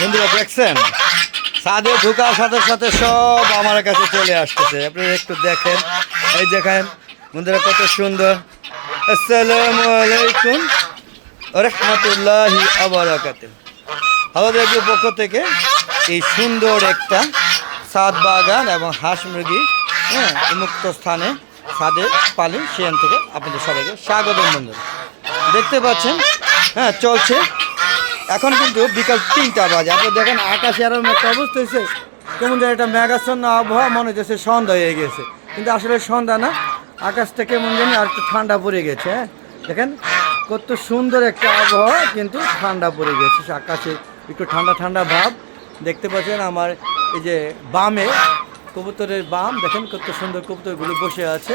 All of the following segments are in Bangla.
বন্ধুরা দেখছেন ছাদে ঢোকার সাথে সাথে সব আমার কাছে চলে আসতেছে। আপনি একটু দেখেন, এই দেখেন বন্ধুরা কত সুন্দর। আসসালামু আলাইকুম রহমতুল্লাহি আবারাকাতুহু। আমাদের পক্ষ থেকে এই সুন্দর একটা ছাদ বাগান এবং হাঁস মুরগি উন্মুক্ত স্থানে ছাদে পালি সেখান থেকে আপনাদের সবাইকে স্বাগতম। বন্ধুরা দেখতে পাচ্ছেন চলছে এখন কিন্তু বিকাল 3টা বাজে। আপনি দেখেন আকাশে এরকম একটা অবস্থা হয়েছে, কেমন যেন একটা মেঘাচ্ছন্ন আবহাওয়া, মনে হচ্ছে সন্ধ্যা হয়ে গেছে, কিন্তু আসলে সন্ধ্যা না, আকাশটা কেমন জানি আর একটু ঠান্ডা পড়ে গেছে। দেখেন কত সুন্দর একটা আবহাওয়া, কিন্তু ঠান্ডা পড়ে গেছে, আকাশে একটু ঠান্ডা ঠান্ডা ভাব দেখতে পাচ্ছেন। আমার এই যে বামে কবুতরের বাম দেখেন কত সুন্দর কবুতরগুলো বসে আছে।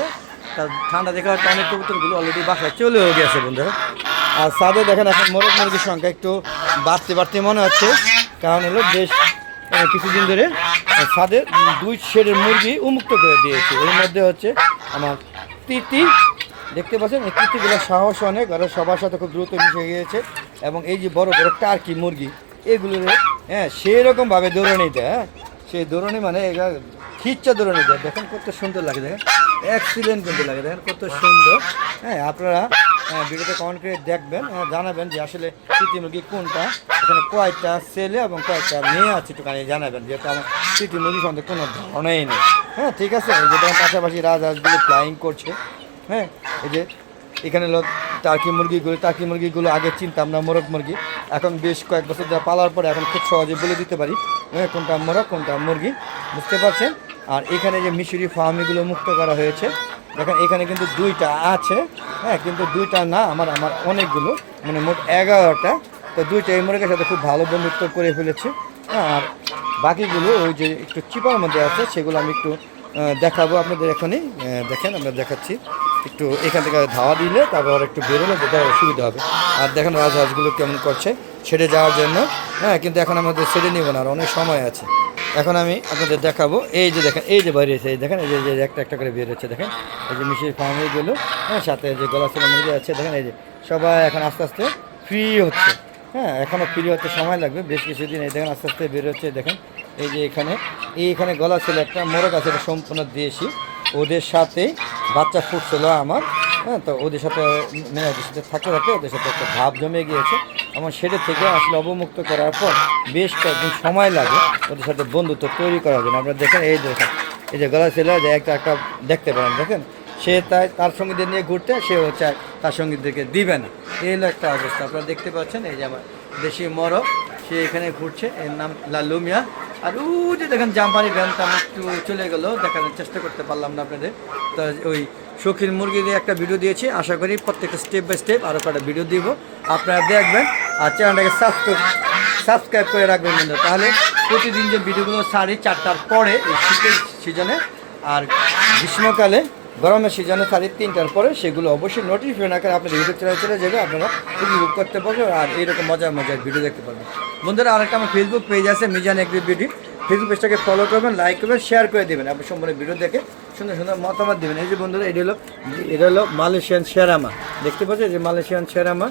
তার ঠান্ডা দেখা হয়তো অনেক কবুতরগুলো অলরেডি বাসায় চলেও গেছে বন্ধুরা। আর ছাদে দেখেন এখন মোরগ মুরগির সংখ্যা একটু বাড়তে মনে হচ্ছে, কারণ হলো বেশ কিছুদিন ধরে ছাদে 2 শেডের মুরগি উন্মুক্ত করে দিয়েছে। এর মধ্যে হচ্ছে আমার তিতি দেখতে পাচ্ছেন, এই তিতিগুলো সাহস অনেক, ওরা সবার সাথে খুব দ্রুত মিশে গিয়েছে। এবং এই যে বড় বড় টার্কি মুরগি এগুলোর সেই রকমভাবে দৌড়ানি দেয়, সেই দৌড়ানি মানে খিচ্চা দৌড়ানি দেয়। দেখেন কত সুন্দর লাগে, দেখেন এক্সিলেন্ট কিন্তু লাগে, দেখেন কত সুন্দর। আপনারা ভিডিওতে কমেন্ট করে দেখবেন, জানাবেন যে আসলে তিতি মুরগি কোনটা, এখানে কয়েকটা ছেলে এবং কয়েকটা মেয়ে আছে, একটুখানি জানাবেন, যেহেতু আমার তিতি মুরগি সম্বন্ধে কোনো ধারণাই নেই। ঠিক আছে, এই যে তোমার পাশাপাশি রাজহাঁসগুলো ফ্লাইং করছে। এই যে এখানে টার্কি মুরগিগুলো আগে চিনতাম না, মোরগ মুরগি, এখন বেশ কয়েক বছর ধরে পালার পরে এখন খুব সহজে বলে দিতে পারি কোনটা মোরগ কোনটা মুরগি, বুঝতে পারছেন। আর এখানে যে মিশরি ফার্মিগুলো মুক্ত করা হয়েছে, দেখেন এখানে কিন্তু 2টা আছে, কিন্তু 2টা না, আমার অনেকগুলো, মানে মোট 11টা। তো 2টা এই মুরগের সাথে খুব ভালো বন্ধুত্ব করে ফেলেছে। আর বাকিগুলো ওই যে একটু চিপার মধ্যে আছে, সেগুলো আমি একটু দেখাবো আপনাদের এখনই। দেখেন আমরা দেখাচ্ছি, একটু এখান থেকে ধাওয়া দিলে তারপর একটু বেরোলে যেটা সুবিধা হবে। আর দেখেন রাজহাঁসগুলো কেমন করছে ছেড়ে যাওয়ার জন্য, কিন্তু এখন আমাদের ছেড়ে নিব না, আর অনেক সময় আছে। এখন আমি আপনাদের দেখাবো, এই যে দেখেন এই যে বেরিয়েছে, এই দেখেন এই যে একটা একটা করে বেরোচ্ছে, দেখেন এই যে মিশির ফার্মিগুলো, সাথে যে গলাশিলা মুরগি আছে, দেখেন এই যে সবাই এখন আস্তে আস্তে ফ্রি হচ্ছে। এখনও ফ্রি হতে সময় লাগবে বেশ কিছুদিন। এই দেখেন আস্তে আস্তে বেরোচ্ছে, দেখেন এই যে এইখানে গলাশিলা একটা মোরগ আছে, এটা সম্পূর্ণ দেশি, ওদের সাথে বাচ্চা ফুটছিল আমার। তো ওদের সাথে মেয়েদের সাথে থাকতে ওদের সাথে একটা ভাব জমে গিয়েছে, এবং সেটা থেকে আসলে অবমুক্ত করার পর বেশ কয়েকদিন সময় লাগে ওদের সাথে বন্ধুত্ব তৈরি করার জন্য। আপনারা দেখেন এই যে গলাশিলা যে একটা দেখতে পারেন, দেখেন সে তার সঙ্গীদের নিয়ে ঘুরতে, সে হচ্ছে তার সঙ্গীদেরকে দিবে না, এই হলো একটা অবস্থা। আপনারা দেখতে পাচ্ছেন এই যে আমার দেশি মোরগ, সে এখানে ঘুরছে, এর নাম লালুমিয়া। আর যে দেখেন জাম্পানি ভ্যানটা আমি একটু চলে গেলো, দেখানোর চেষ্টা করতে পারলাম না আপনাদের। তো ওই শৌখিন মুরগি দিয়ে একটা ভিডিও দিয়েছি, আশা করি প্রত্যেকটা স্টেপ বাই স্টেপ আরও কটা ভিডিও দিব, আপনারা দেখবেন। আর চ্যানেলটাকে সাবস্ক্রাইব করে রাখবেন বন্ধু, তাহলে প্রতিদিন যে ভিডিওগুলো ছাড়ি 4টার পরে এই শীতের সিজনে, আর গ্রীষ্মকালে গরমের সিজনে ছাড়ি 3টার পরে, সেগুলো অবশ্যই নোটিফিকেশন আকারে আপনাদের ইউটিউব চ্যানেলে চলে যাবে, আপনারা উপভোগ করতে পারবেন আর এইরকম মজার ভিডিও দেখতে পারবেন। বন্ধুরা আরেকটা আমার ফেসবুক পেজ আছে মিজান এগ্রি বিডি, ফেসবুক পেজটাকে ফলো করবেন, লাইক করবেন, শেয়ার করে দেবেন, আপনি সম্পূর্ণ ভিডিও দেখে সুন্দর সুন্দর মতামত দেবেন। এই যে বন্ধুরা এটা হলো মালয়েশিয়ান শেরামা, দেখতে পাচ্ছেন যে মালয়েশিয়ান শেরামা।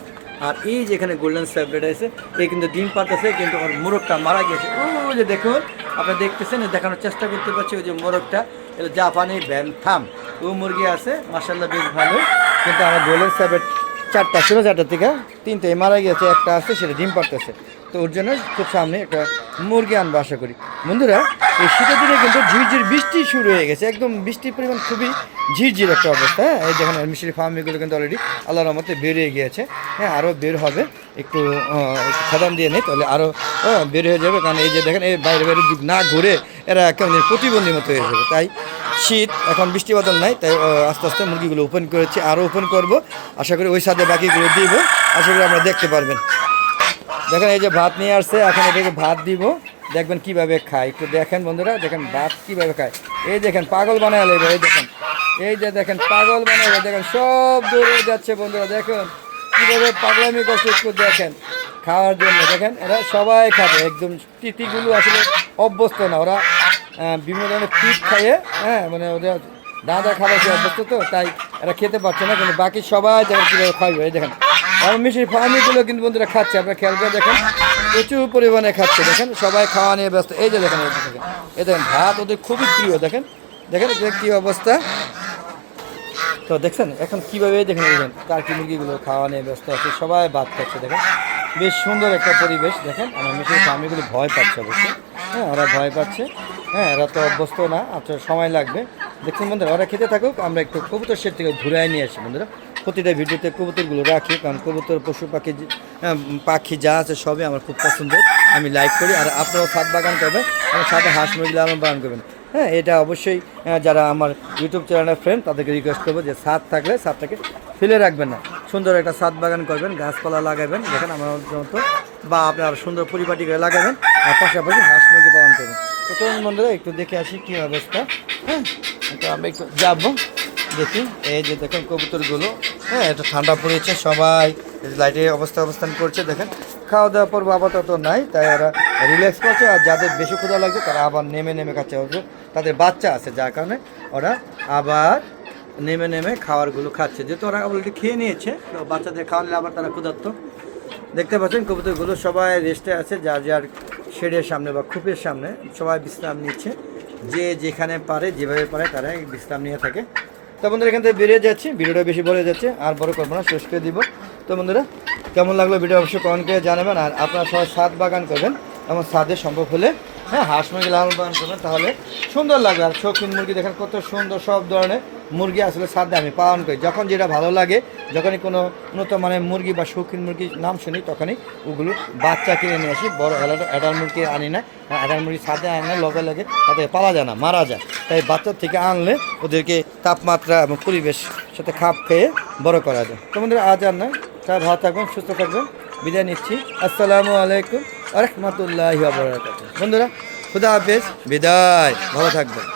আর এই যে এখানে গোল্ডেন স্যাপলেট আছে, এই কিন্তু ডিম পাতাছে, কিন্তু ওর মোরগটা মারা গেছে। ওই যে দেখুন, আপনারা দেখতেছেন, দেখানোর চেষ্টা করতে পারছি, ওই যে মোরগটা এটা জাপানি ব্যান্থাম ও মুরগি আছে, মাশাআল্লাহ বেশ ভালো। কিন্তু আমার গোল্ডেন স্যাপলেট 4টা ছিল, 4টা থেকে 3টাই মারা গেছে, একটা আছে সেটা ডিম পারতেছে। তো ওর জন্য খুব সামনে একটা মুরগি আনবো আশা করি। বন্ধুরা এই শীতের দিনে কিন্তু ঝিরঝির বৃষ্টি শুরু হয়ে গেছে, একদম বৃষ্টির পরিমাণ খুবই ঝিরঝির একটা অবস্থা। এই দেখেন মিশরি ফার্মিগুলো কিন্তু অলরেডি আল্লাহর রহমতে বেরিয়ে গিয়েছে, আরও বের হবে, একটু খাদান দিয়ে নেই তাহলে আরও বের হয়ে যাবে। কারণ এই যে দেখেন এই বাইরে না ঘুরে এরা কেমন প্রতিবন্ধী মতো হয়ে যাবে। তাই শীত এখন বৃষ্টি বাদল নাই, তাই আস্তে আস্তে মুরগিগুলো ওপেন করেছি, আরও ওপেন করব, আশা করি ওই সাথে বাকিগুলো দিব, আশা করি আপনারা দেখতে পারবেন। দেখেন এই যে ভাত নিয়ে আসছে, এখন এটাকে ভাত দিব, দেখবেন কিভাবে খায়, একটু দেখেন বন্ধুরা, দেখেন ভাত কিভাবে খায়। এই দেখেন পাগল বানায় নেবে, এই যে দেখেন পাগল বানায়, দেখেন সব দৌড়ে যাচ্ছে বন্ধুরা, দেখুন কীভাবে পাগলামি করছে, একটু দেখেন খাওয়ার জন্য। দেখেন এরা সবাই খাবে, একদম তিতিগুলো আসলে অভ্যস্ত না, ওরা বিভিন্ন ধরনের ফিট খাইয়ে, মানে ওদের দাদা খাবার খেয়ে অভ্যস্ত, তো তাই এরা খেতে পারছে না, কিন্তু বাকি সবাই দেখেন কীভাবে খাইবে। এই দেখেন আর মিশরি ফার্মিগুলো কিন্তু বন্ধুরা খাচ্ছে, আপনারা খেয়াল করে দেখেন প্রচুর পরিমাণে খাচ্ছে দেখেন, সবাই খাওয়া নিয়ে ব্যস্ত। এই যে দেখেন, এই যে দেখেন, এই দেখেন ভাত ওদের খুবই প্রিয়। দেখেন দেখেন এটা কী অবস্থা। তো দেখছেন এখন কীভাবে দেখেন, দেখেন টার্কি মুরগিগুলো খাওয়া নিয়ে ব্যস্ত আছে, সবাই ভাত খাচ্ছে। দেখেন বেশ সুন্দর একটা পরিবেশ। দেখেন আমার মিশরের ফার্মিগুলো ভয় পাচ্ছে অবশ্যই, হ্যাঁ ওরা ভয় পাচ্ছে, হ্যাঁ এরা তো অভ্যস্ত না, আচ্ছা সময় লাগবে। দেখছেন বন্ধুরা, ওরা খেতে থাকুক, আমরা একটু কবুতর শেড থেকে ঘুরাই নিয়ে আসি বন্ধুরা। প্রতিটা ভিডিওতে কবুতরগুলো রাখি, কারণ কবুতর পশু পাখি পাখি যা আছে সবই আমার খুব পছন্দের, আমি লাইক করি। আর আপনারাও ছাদ বাগান করবেন এবং সাথে হাঁস মুরগি লালন পালন করবেন। হ্যাঁ এটা অবশ্যই যারা আমার ইউটিউব চ্যানেলের ফ্রেন্ড তাদেরকে রিকোয়েস্ট করবো যে ছাদ থাকলে ছাদটাকে ফেলে রাখবেন না, সুন্দর একটা ছাদ বাগান করবেন, গাছপালা লাগাবেন দেখেন আমার মতো, বা আপনার সুন্দর পরিপাটি করে লাগাবেন, আর পাশাপাশি হাঁস মুরগি পালন করবেন। তো তরুণ বন্ধুরা একটু দেখে আসি কী অবস্থা। হ্যাঁ তো আমরা একটু যাবো দেখি। এই যে দেখেন কবুতরগুলো, হ্যাঁ এটা ঠান্ডা পড়েছে, সবাই লাইটে অবস্থান করছে। দেখেন খাওয়া দাওয়া পর আপাতত নাই, তাই ওরা রিল্যাক্স করছে। আর যাদের বেশি ক্ষুধা লাগছে তারা আবার নেমে নেমে খাচ্ছে, তাদের বাচ্চা আছে যার কারণে ওরা আবার নেমে নেমে খাবারগুলো খাচ্ছে, যেহেতু ওরা অলরেডি খেয়ে নিয়েছে। তো বাচ্চাদের খাওয়ালে আবার তারা ক্ষুধার্ত। দেখতে পাচ্ছেন কবুতরগুলো সবাই রেস্টে আছে, যার যার শেডের সামনে বা খুপের সামনে সবাই বিশ্রাম নিচ্ছে, যে যেখানে পারে যেভাবে পারে তারা বিশ্রাম নিয়ে থাকে। তো বন্ধুরা এখান থেকে বেরিয়ে যাচ্ছি, ভিডিওটা বেশি বড় যাচ্ছে, আর বড় করবো না, শেষ করে দিব। তো বন্ধুরা কেমন লাগলো ভিডিও অবশ্যই কমেন্ট করে জানাবেন। আর আপনারা সবাই ছাদ বাগান করবেন, এবং ছাদে সম্ভব হলে হ্যাঁ হাঁস মুরগি লালন পালন করবেন, তাহলে সুন্দর লাগবে। আর শৌখিন মুরগি দেখেন কত সুন্দর, সব ধরনের মুরগি আসলে ছাদে আমি পালন করি। যখন যেটা ভালো লাগে, যখনই কোনো উন্নত মানের মুরগি বা শৌখিন মুরগির নাম শুনি, তখনই ওগুলো বাচ্চা কিনে নিয়ে আসি। বড় অ্যাডাল্ট মুরগি আনি না, অ্যাডাল্ট মুরগি ছাদে আনলে লগে লগে তাদের পালা যায় না, মারা যায়। তাই বাচ্চার থেকে আনলে ওদেরকে তাপমাত্রা এবং পরিবেশ সাথে খাপ খেয়ে বড় করা যায়। তো বন্ধুরা আজ আর নয়, সবাই ভালো থাকবেন, সুস্থ থাকবেন, বিদায় নিচ্ছি। আসসালামু আলাইকুম ওয়া রাহমাতুল্লাহি ওয়া বারাকাতুহু। বন্ধুরা খুদা হাফেজ, বিদায়, ভালো থাকবেন।